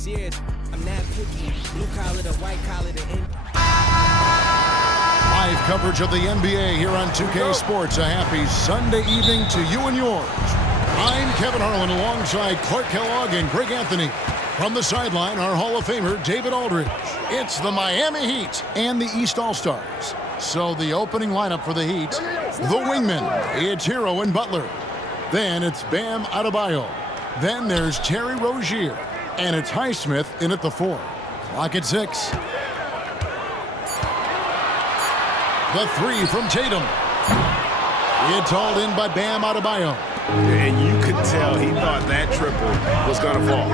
6 years. I'm not picky. Blue collar to white collar to Live coverage of the NBA here on 2K Sports. A happy Sunday evening to you and yours. I'm Kevin Harlan alongside Clark Kellogg and Greg Anthony. From the sideline, our Hall of Famer, David Aldridge. It's the Miami Heat and the East All-Stars. So the opening lineup for the Heat, the wingmen, it's Hero and Butler. Then it's Bam Adebayo. Then there's Terry Rozier. And it's Highsmith in at the 4. Clock at 6. The 3 from Tatum. It's hauled in by Bam Adebayo. And you could tell he thought that triple was going to fall.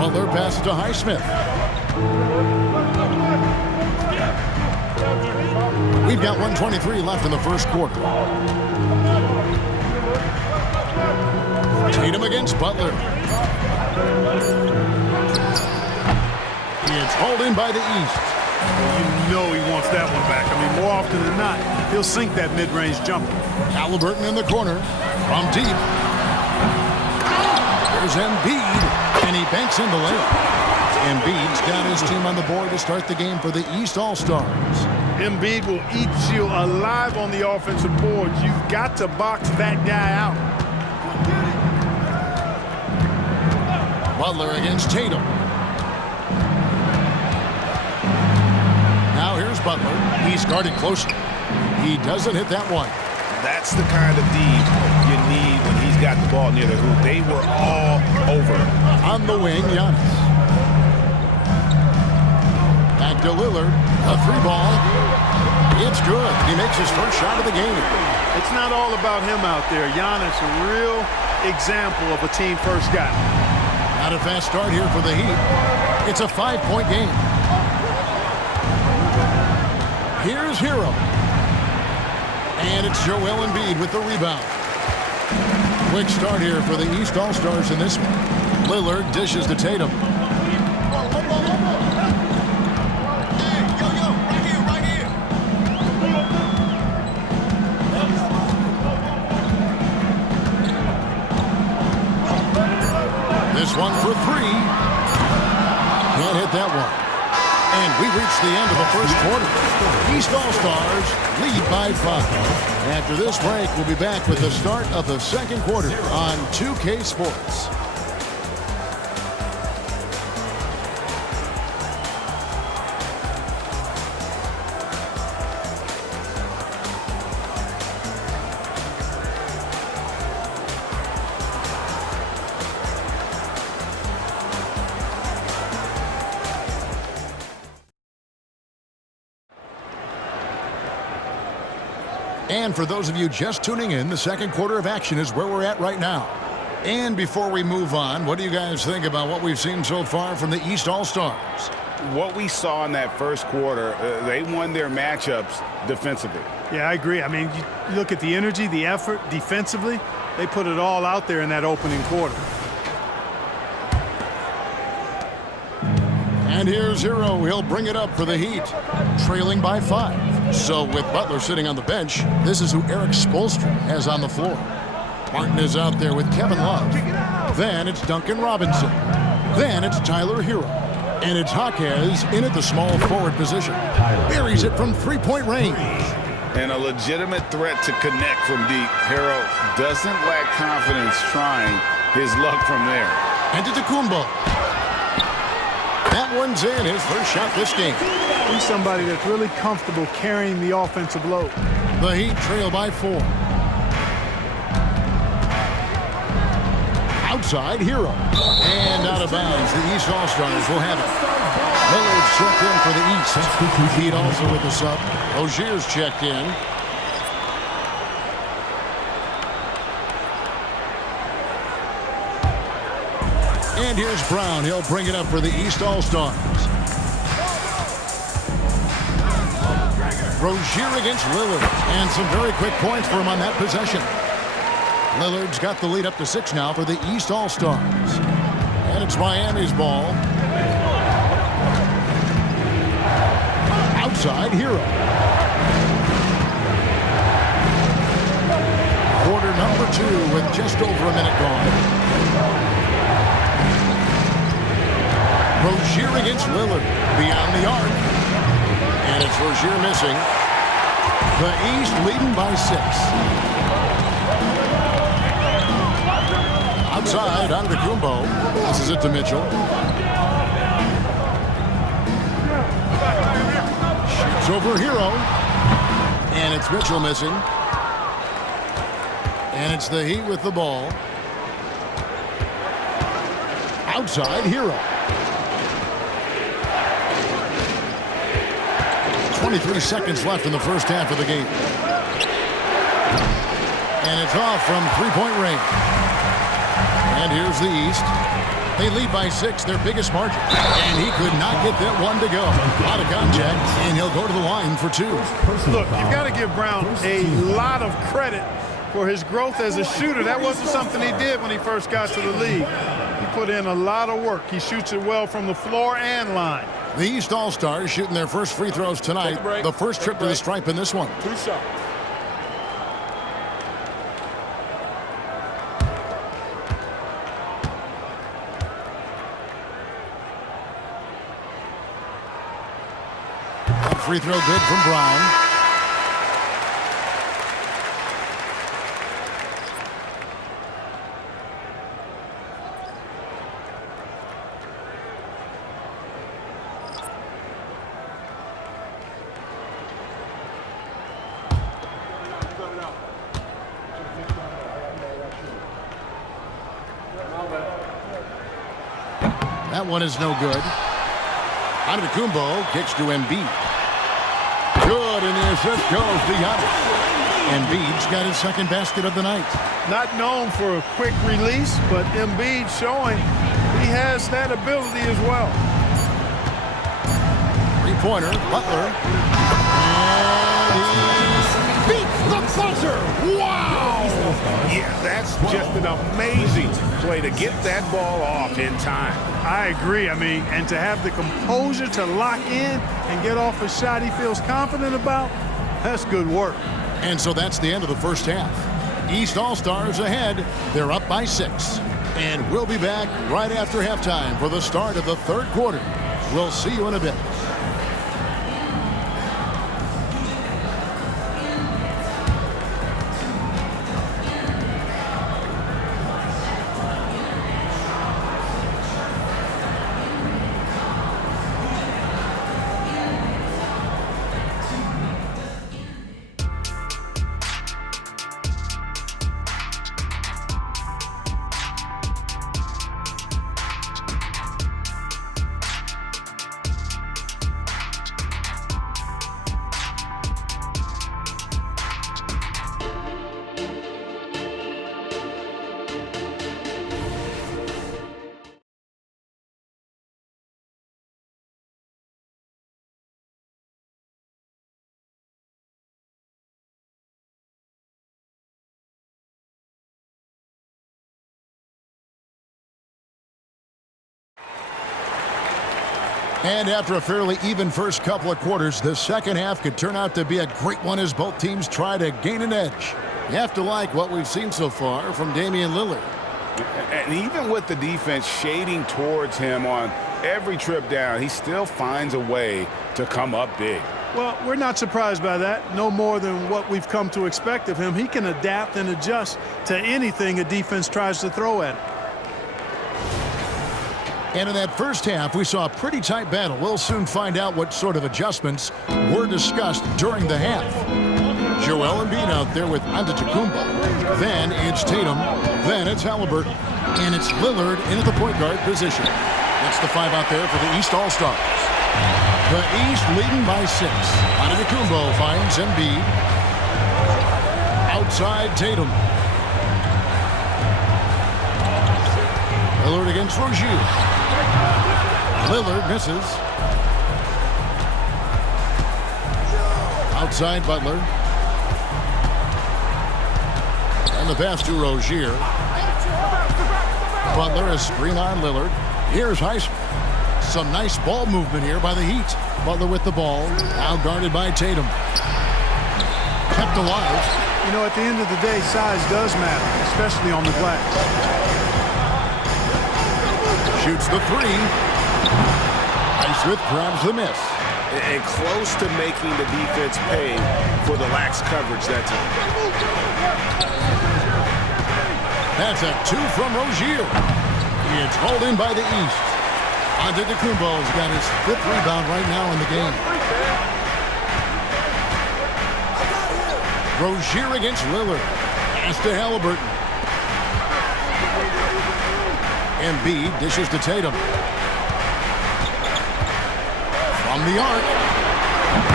Butler passes to Highsmith. We've got 1:23 left in the first quarter. Tatum against Butler. It's hauled in by the East. You know he wants that one back. I mean, more often than not, he'll sink that mid-range jumper. Halliburton in the corner from deep. There's Embiid, and he banks in the layup. Embiid's got his team on the board to start the game for the East All-Stars. Embiid will eat you alive on the offensive board. You've got to box that guy out. Butler against Tatum. Now here's Butler. He's guarded closely. He doesn't hit that one. That's the kind of D you need when he's got the ball near the hoop. They were all over. On the wing, Giannis. Back to Lillard. A 3 ball. It's good. He makes his first shot of the game. It's not all about him out there. Giannis, a real example of a team first guy. Not a fast start here for the Heat. It's a 5-point game. Here's Hero. And it's Joel Embiid with the rebound. Quick start here for the East All-Stars in this one. Lillard dishes to Tatum. This one for 3. Can't hit that one. And we reached the end of the first quarter. East All-Stars lead by 5. After this break, we'll be back with the start of the second quarter on 2K Sports. And for those of you just tuning in, the second quarter of action is where we're at right now. And before we move on, what do you guys think about what we've seen so far from the East All-Stars? What we saw in that first quarter, they won their matchups defensively. Yeah, I agree. I mean, you look at the energy, the effort defensively, they put it all out there in that opening quarter. And here's Hero. He'll bring it up for the Heat, trailing by 5. So with Butler sitting on the bench, this is who Eric Spoelstra has on the floor. Martin is out there with Kevin Love. Then it's Duncan Robinson. Then it's Tyler Hero. And it's Jaquez in at the small forward position. Buries it from 3-point range. And a legitimate threat to connect from deep. Hero doesn't lack confidence trying his luck from there. Antetokounmpo. That one's in, his first shot this game. He's somebody that's really comfortable carrying the offensive load. The Heat trail by 4. Outside, Hero. And out of bounds, the East All-Stars will have it. Lillard's checked in for the East. Heat also with the sub. Rozier's checked in. And here's Brown. He'll bring it up for the East All-Stars. Rozier against Lillard. And some very quick points for him on that possession. Lillard's got the lead up to 6 now for the East All-Stars. And it's Miami's ball. Outside, Hero. Quarter number 2 with just over a minute gone. Rozier against Lillard. Beyond the arc. And it's Rozier missing. The East leading by 6. Outside, Antetokounmpo. Passes it to Mitchell. Shoots over Hero. And it's Mitchell missing. And it's the Heat with the ball. Outside, Hero. 23 seconds left in the first half of the game. And it's off from three-point range. And here's the East. They lead by 6, their biggest margin. And he could not get that one to go. Out of contact, and he'll go to the line for 2. Look, you've got to give Brown a lot of credit for his growth as a shooter. That wasn't something he did when he first got to the league. He put in a lot of work. He shoots it well from the floor and line. The East All-Stars shooting their first free throws tonight. The first trip to the stripe in this one. 2 shots. Free throw good from Brown. That one is no good. Antetokounmpo kicks to Embiid. Good, and the assist goes to Giannis. Embiid's got his second basket of the night. Not known for a quick release, but Embiid showing he has that ability as well. Three-pointer, Butler. And he beats the buzzer. Wow! Yeah, that's just an amazing play to get that ball off in time. I agree. I mean, and to have the composure to lock in and get off a shot he feels confident about, that's good work. And so that's the end of the first half. East All-Stars ahead. They're up by 6. And we'll be back right after halftime for the start of the third quarter. We'll see you in a bit. And after a fairly even first couple of quarters, the second half could turn out to be a great one as both teams try to gain an edge. You have to like what we've seen so far from Damian Lillard. And even with the defense shading towards him on every trip down, he still finds a way to come up big. Well, we're not surprised by that. No more than what we've come to expect of him. He can adapt and adjust to anything a defense tries to throw at him. And in that first half, we saw a pretty tight battle. We'll soon find out what sort of adjustments were discussed during the half. Joel Embiid out there with Antetokounmpo. Then it's Tatum. Then it's Halliburton. And it's Lillard in at the point guard position. That's the 5 out there for the East All-Stars. The East leading by 6. Antetokounmpo finds Embiid. Outside Tatum. Lillard against Rozier. Lillard misses. Outside Butler. And the pass to Rozier. Butler, a screen on Lillard. Here's Heisman. Some nice ball movement here by the Heat. Butler with the ball. Now guarded by Tatum. Kept alive. You know, at the end of the day, size does matter, especially on the glass. shoots the three. Highsmith grabs the miss. And close to making the defense pay for the lax coverage that time. That's a 2 from Rozier. It's hauled in by the East. Antetokounmpo's got his 5th rebound right now in the game. Rozier against Lillard. Pass to Halliburton. Embiid dishes to Tatum. From the arc.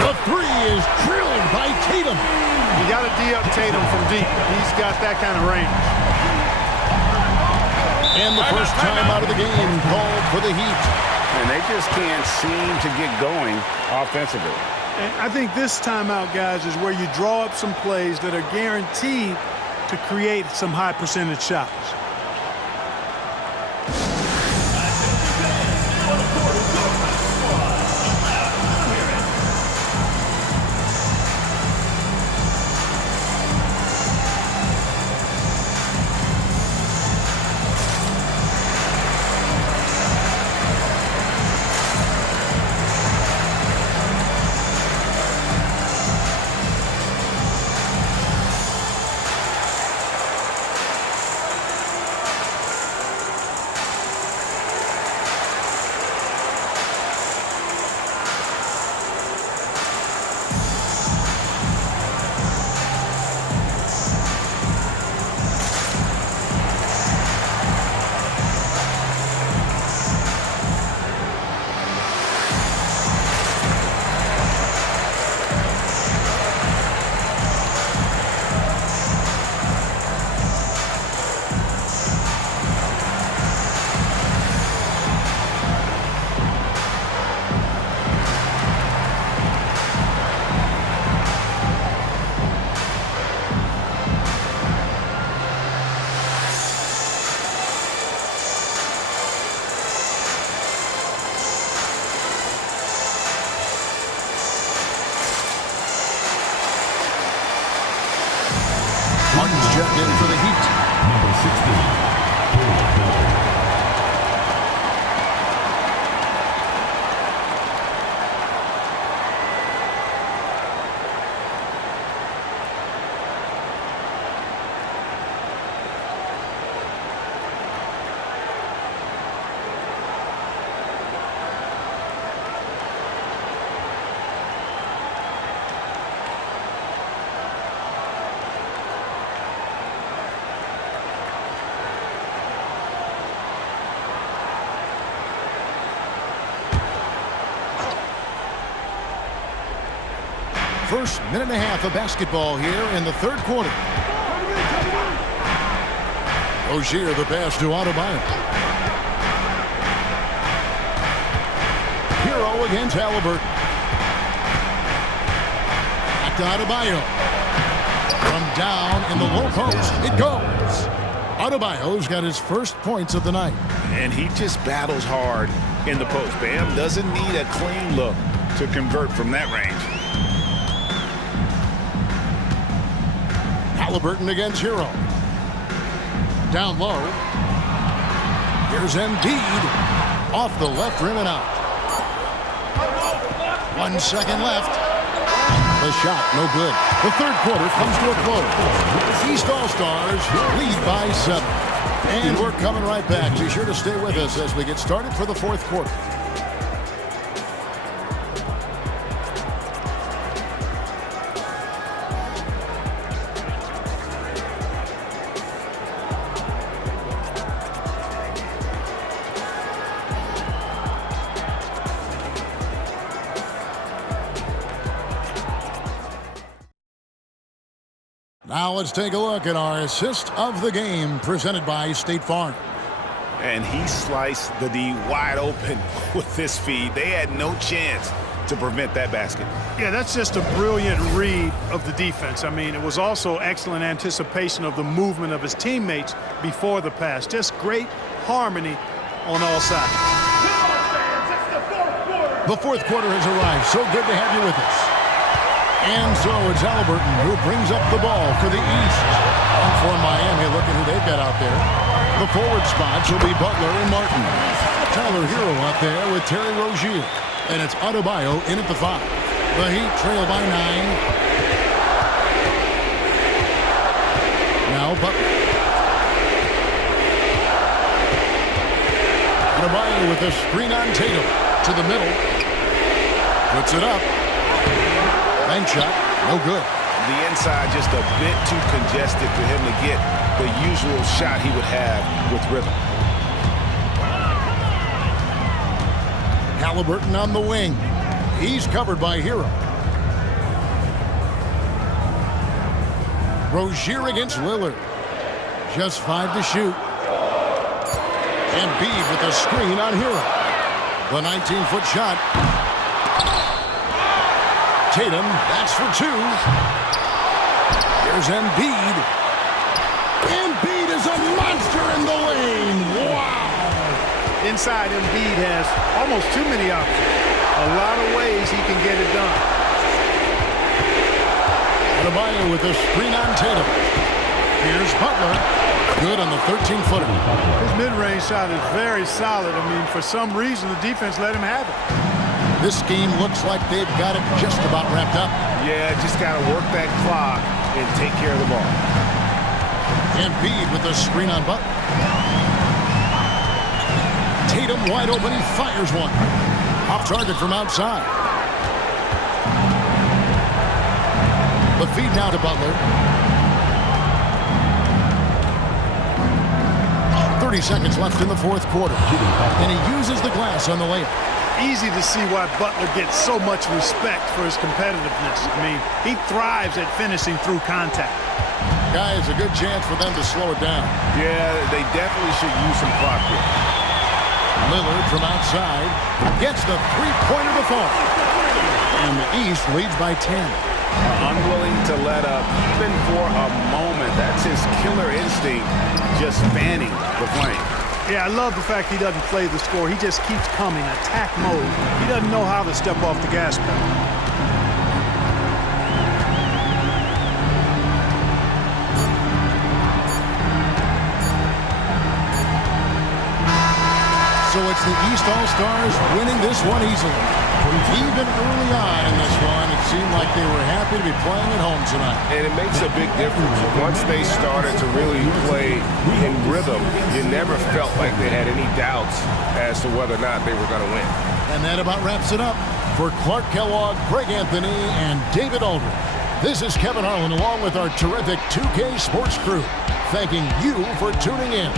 The three is drilled by Tatum. You got to D-up Tatum from deep. He's got that kind of range. And the first time out of the game called for the Heat. And they just can't seem to get going offensively. And I think this timeout, guys, is where you draw up some plays that are guaranteed to create some high percentage shots. Harden's checked in for the Heat. Number 16. First minute and a half of basketball here in the third quarter. Rozier the pass to Adebayo. Hero against Halliburton. Back to Adebayo. From down in the low post, it goes. Adebayo's got his first points of the night. And he just battles hard in the post. Bam doesn't need a clean look to convert from that range. Halliburton against Hero. Down low. Here's Embiid. Off the left rim and out. 1 second left. The shot, no good. The third quarter comes to a close. East All-Stars lead by 7. And we're coming right back. Be sure to stay with us as we get started for the fourth quarter. Now let's take a look at our assist of the game presented by State Farm. And he sliced the D wide open with this feed. They had no chance to prevent that basket. Yeah, that's just a brilliant read of the defense. I mean, it was also excellent anticipation of the movement of his teammates before the pass. Just great harmony on all sides. The fourth quarter has arrived. So good to have you with us. And so it's Halliburton who brings up the ball for the East. And for Miami, look at who they've got out there. The forward spots will be Butler and Martin. Tyler Hero out there with Terry Rozier. And it's Adebayo in at the 5. The Heat trail by 9. Now Butler. Adebayo with a screen on Tatum. To the middle. Puts it up. Bank shot. No good. The inside just a bit too congested for him to get the usual shot he would have with rhythm. Halliburton on the wing. He's covered by Hero. Rozier against Lillard. Just 5 to shoot. Embiid with a screen on Hero. The 19-foot shot. Tatum, that's for 2. Here's Embiid. Embiid is a monster in the lane. Wow. Inside, Embiid has almost too many options. A lot of ways he can get it done. Adebayo with a screen on Tatum. Here's Butler. Good on the 13-footer. His mid-range shot is very solid. I mean, for some reason, the defense let him have it. This game looks like they've got it just about wrapped up. Yeah, just got to work that clock and take care of the ball. Embiid with a screen on Butler. Tatum wide open. He fires one. Off target from outside. The feed now to Butler. 30 seconds left in the fourth quarter. And he uses the glass on the layup. Easy to see why Butler gets so much respect for his competitiveness. I mean, he thrives at finishing through contact. Guys, a good chance for them to slow it down. Yeah, they definitely should use some clock here. Lillard from outside gets the three-pointer to fall. And the East leads by 10. Unwilling to let up even for a moment. That's his killer instinct, just fanning the flame. Yeah, I love the fact he doesn't play the score. He just keeps coming, attack mode. He doesn't know how to step off the gas pedal. So it's the East All-Stars winning this one easily. Even early on in this one, it seemed like they were happy to be playing at home tonight. And it makes a big difference. Once they started to really play in rhythm, you never felt like they had any doubts as to whether or not they were going to win. And that about wraps it up. For Clark Kellogg, Greg Anthony, and David Aldridge, this is Kevin Harlan along with our terrific 2K Sports crew, thanking you for tuning in.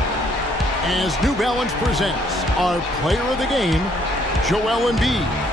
As New Balance presents our player of the game, Joel Embiid.